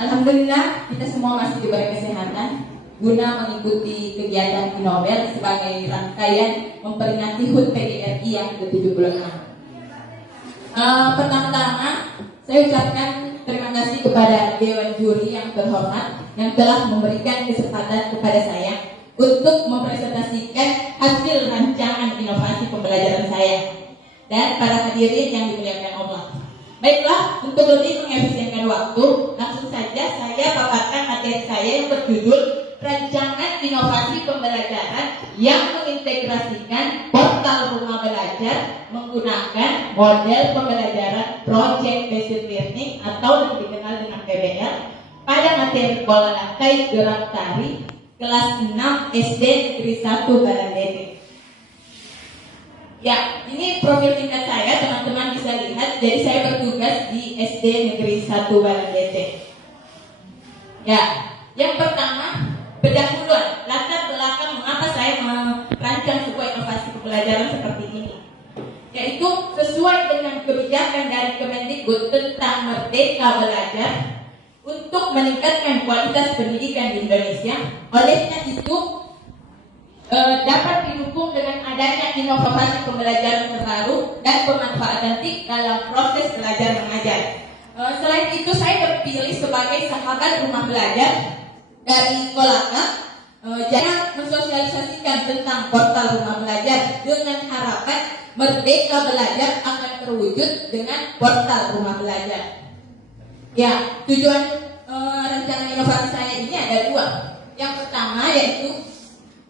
Alhamdulillah kita semua masih diberi kesehatan guna mengikuti kegiatan Inobel sebagai rangkaian memperingati HUT PGRI yang ke-76. Pertama-tama saya ucapkan terima kasih kepada Dewan Juri yang terhormat yang telah memberikan kesempatan kepada saya untuk mempresentasikan hasil rancangan inovasi pembelajaran saya dan para hadirin yang dimuliakan Allah. Baiklah, untuk lebih mengefisienkan waktu, langsung saja saya paparkan materi saya yang berjudul Rancangan Inovasi Pembelajaran yang mengintegrasikan portal rumah belajar menggunakan model pembelajaran Project Based Learning atau lebih dikenal dengan PBL pada materi bola lantai gerak tari kelas 6 SD Negeri 1 Barandete. Ya, ini profil singkat saya, teman-teman bisa lihat. Jadi saya bertugas di SD Negeri 1 Barandete. Ya, yang pertama, pendahuluan, latar belakang mengapa saya merancang sebuah inovasi pembelajaran seperti ini. Yaitu sesuai dengan kebijakan dari Kemendikbud tentang Merdeka Belajar untuk meningkatkan kualitas pendidikan di Indonesia. Olehnya itu dapat didukung dengan adanya inovasi pembelajaran terbaru dan pemanfaatan TIK dalam proses belajar mengajar. Selain itu saya terpilih sebagai sahabat rumah belajar dari sekolahnya, jangan mensosialisasikan tentang portal rumah belajar dengan harapan Merdeka Belajar akan terwujud dengan portal rumah belajar. Ya, tujuan rancangan inovasi saya ini ada dua. Yang pertama yaitu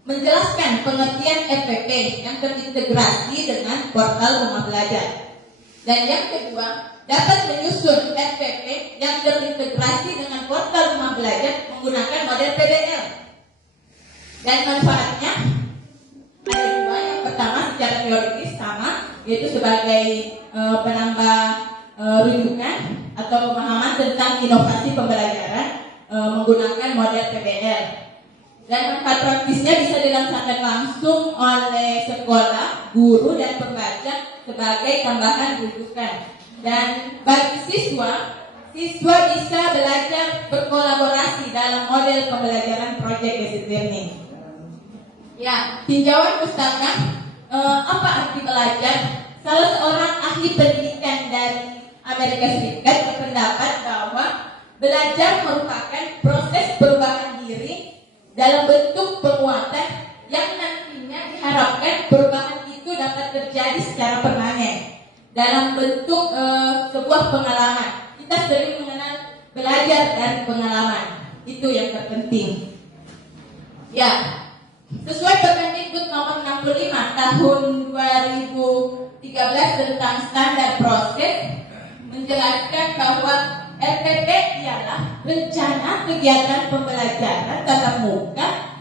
menjelaskan pengertian FPP yang terintegrasi dengan portal rumah belajar. Dan yang kedua, dapat menyusun FPP yang terintegrasi dengan portal rumah belajar menggunakan model PBL. Dan manfaatnya ada dua. Yang pertama secara teoritis sama, yaitu sebagai penambah rujukan atau pemahaman tentang inovasi pembelajaran menggunakan model PBL. Dan manfaat praktisnya bisa dirasakan langsung oleh sekolah, guru, dan pembaca sebagai tambahan rujukan. Dan bagi siswa bisa belajar berkolaborasi dalam model pembelajaran Project Based Learning. Ya, tinjauan pustaka, apa arti belajar? Salah seorang ahli pendidikan dari Amerika Serikat berpendapat bahwa belajar merupakan proses perubahan diri dalam bentuk penguatan yang nantinya diharapkan perubahan itu dapat terjadi secara permanen dalam bentuk sebuah pengalaman. Kita sering mengenal belajar dari pengalaman, itu yang terpenting. Ya, sesuai Permendikbud nomor 65 tahun 2013 tentang standar proses menjelaskan bahwa RPP ialah rencana kegiatan pembelajaran tatap muka,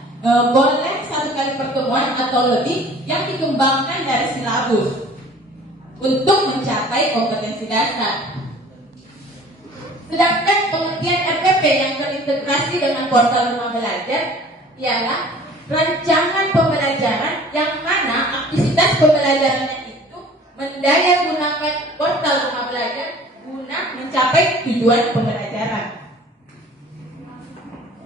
boleh satu kali pertemuan atau lebih yang dikembangkan dari silabus untuk mencapai kompetensi dasar. Sedangkan pengertian RPP yang terintegrasi dengan portal rumah belajar ialah rancangan pembelajaran yang mana aktivitas pembelajarannya itu mendaya gunakan portal rumah belajar guna mencapai tujuan pembelajaran.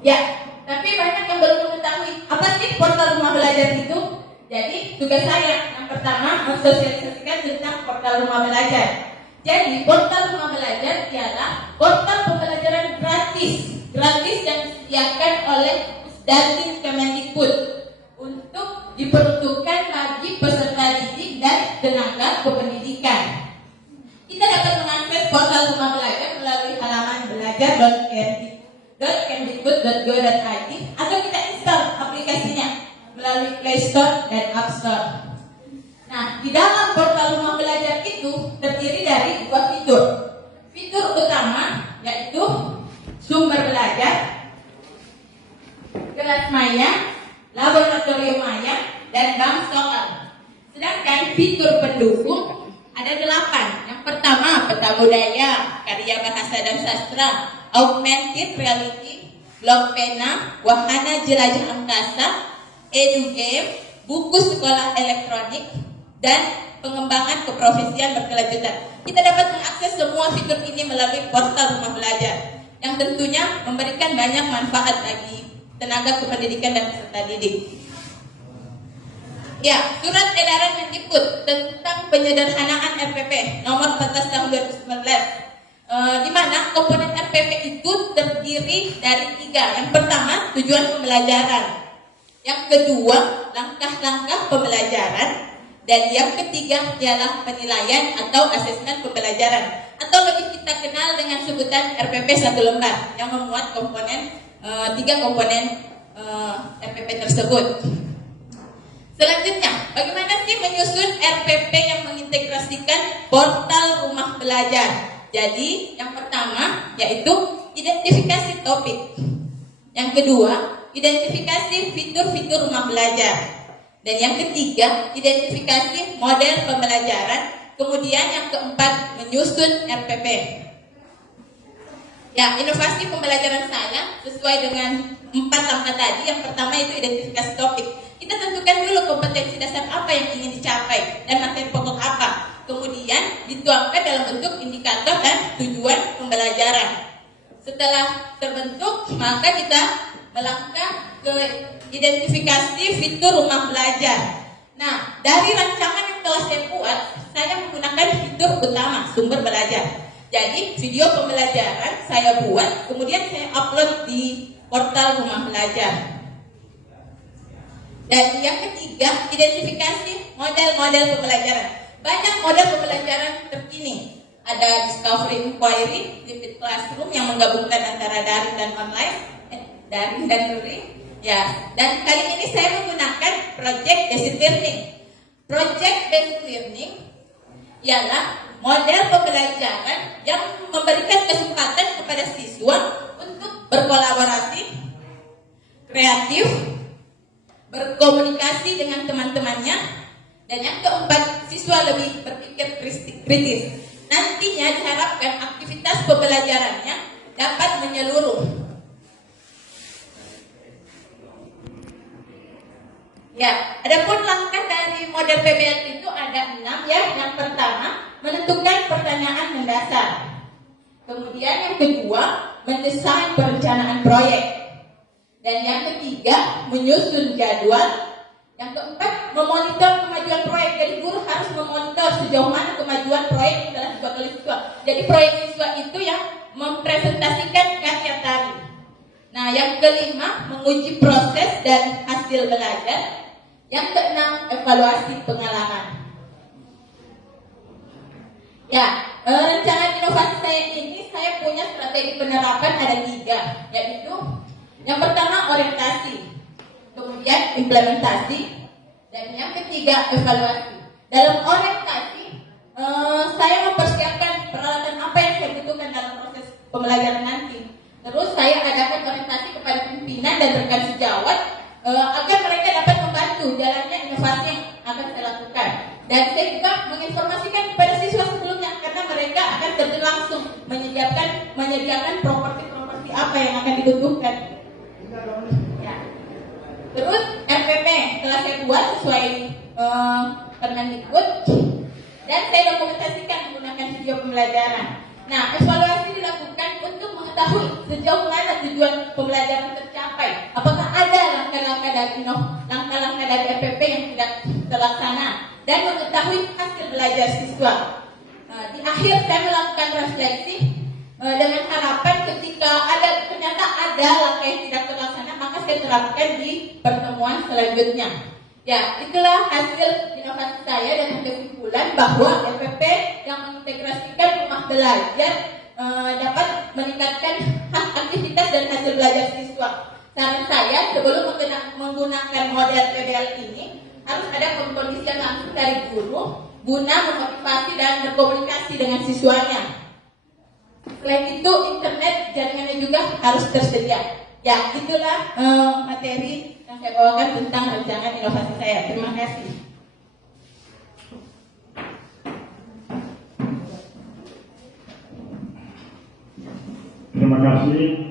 Ya, tapi banyak yang belum mengetahui apa sih portal rumah belajar itu. Jadi tugas saya yang pertama mensosialisasikan tentang portal rumah belajar. Jadi portal rumah belajar ialah portal pembelajaran gratis yang disediakan oleh Pusdatin Kemendikbud untuk diperuntukkan bagi peserta didik dan tenaga kependidikan. Kita dapat mengakses portal rumah belajar melalui halaman belajar.kemdikbud.go.id atau kita install aplikasinya melalui Play Store dan App Store. Nah, di dalam portal rumah belajar itu terdiri dari dua fitur. Fitur utama yaitu sumber belajar, kelas maya, laboratorium maya, dan bank soal. Sedangkan fitur pendukung ada 8. Yang pertama, peta budaya, karya bahasa dan sastra, augmented reality, blog pena, wahana jelajah angkasa, edu-game, buku sekolah elektronik, dan pengembangan keprofesian berkelanjutan. Kita dapat mengakses semua fitur ini melalui portal rumah belajar. yang tentunya memberikan banyak manfaat bagi tenaga kependidikan dan peserta didik. Ya, surat edaran Mendikbud tentang penyederhanaan RPP nomor 14 tahun 2019, di mana komponen RPP itu terdiri dari 3. Yang pertama, tujuan pembelajaran. Yang kedua, langkah-langkah pembelajaran. Dan yang ketiga ialah penilaian atau asesmen pembelajaran, atau lebih kita kenal dengan sebutan RPP 1 lembar, yang memuat komponen 3 komponen RPP tersebut. Selanjutnya, bagaimana sih menyusun RPP yang mengintegrasikan portal rumah belajar? Jadi, yang pertama yaitu identifikasi topik. Yang kedua, identifikasi fitur-fitur rumah belajar. Dan yang ketiga, identifikasi model pembelajaran. Kemudian yang keempat, menyusun RPP. Ya, inovasi pembelajaran saya sesuai dengan 4 langkah tadi. Yang pertama itu identifikasi topik. Kita tentukan dulu kompetensi dasar apa yang ingin dicapai dan materi pokok apa. Kemudian dituangkan dalam bentuk indikator dan tujuan pembelajaran. Setelah terbentuk, maka kita melangkah ke identifikasi fitur rumah belajar. Nah, dari rancangan yang telah saya buat, saya menggunakan fitur utama sumber belajar. Jadi, video pembelajaran saya buat, kemudian saya upload di portal rumah belajar. Dan yang ketiga, identifikasi model-model pembelajaran. Banyak model pembelajaran terkini. Ada Discovery Inquiry, Flipped Classroom yang menggabungkan antara daring dan online, daring dan luring. Ya, dan kali ini saya menggunakan Project Based Learning. Project Based Learning ialah model pembelajaran yang memberikan kesempatan kepada siswa untuk berkolaborasi, kreatif, berkomunikasi dengan teman-temannya, dan yang keempat, siswa lebih berpikir kritis. Nantinya diharapkan aktivitas pembelajarannya dapat menyeluruh. Ya, adapun langkah dari model PBL itu ada 6 ya. Yang pertama, menentukan pertanyaan mendasar. Kemudian yang kedua, mendesain perencanaan proyek. Dan yang ketiga, menyusun jadwal. Yang keempat, memonitor kemajuan proyek. Jadi guru harus memonitor sejauh mana kemajuan proyek yang telah dibuat oleh siswa. Jadi proyek siswa itu yang mempresentasikan karya tadi. Nah, yang kelima, menguji proses dan hasil belajar. Yang keenam, evaluasi pengalaman. Ya, rancangan inovasi saya ini, saya punya strategi penerapan ada 3, yaitu yang pertama orientasi, kemudian implementasi, dan yang ketiga evaluasi. Dalam orientasi, saya mempersiapkan peralatan apa yang saya butuhkan dalam proses pembelajaran nanti. Terus saya adakan orientasi kepada pimpinan dan rekan sejawat agar mereka dapat membantu jalannya inovasi yang akan saya lakukan. Dan saya juga menginformasikan kepada siswa sebelumnya karena mereka akan terjun langsung menyediakan properti-properti apa yang akan dibutuhkan. Ya. Terus RPP telah saya buat sesuai Permendikbud dan saya dokumentasikan menggunakan video pembelajaran. Nah, evaluasi dilakukan untuk mengetahui sejauh mana tujuan pembelajaran tercapai. Apakah ada langkah-langkah dari RPP yang tidak terlaksana dan mengetahui hasil belajar siswa. Di akhir saya melakukan refleksi dengan harapan ketika ternyata ada langkah yang tidak terlaksana, maka saya terapkan di pertemuan selanjutnya. Ya, itulah hasil inovasi saya dengan kesimpulan bahwa RPP yang mengintegrasikan rumah belajar dapat meningkatkan aktivitas dan hasil belajar siswa. Saran saya sebelum menggunakan model PBL ini harus ada pengkondisian langsung dari guru guna memotivasi dan berkomunikasi dengan siswanya. Selain itu, internet jaringannya juga harus tersedia. Ya, itulah materi yang saya bawakan tentang rancangan inovasi saya. Terima kasih. Terima kasih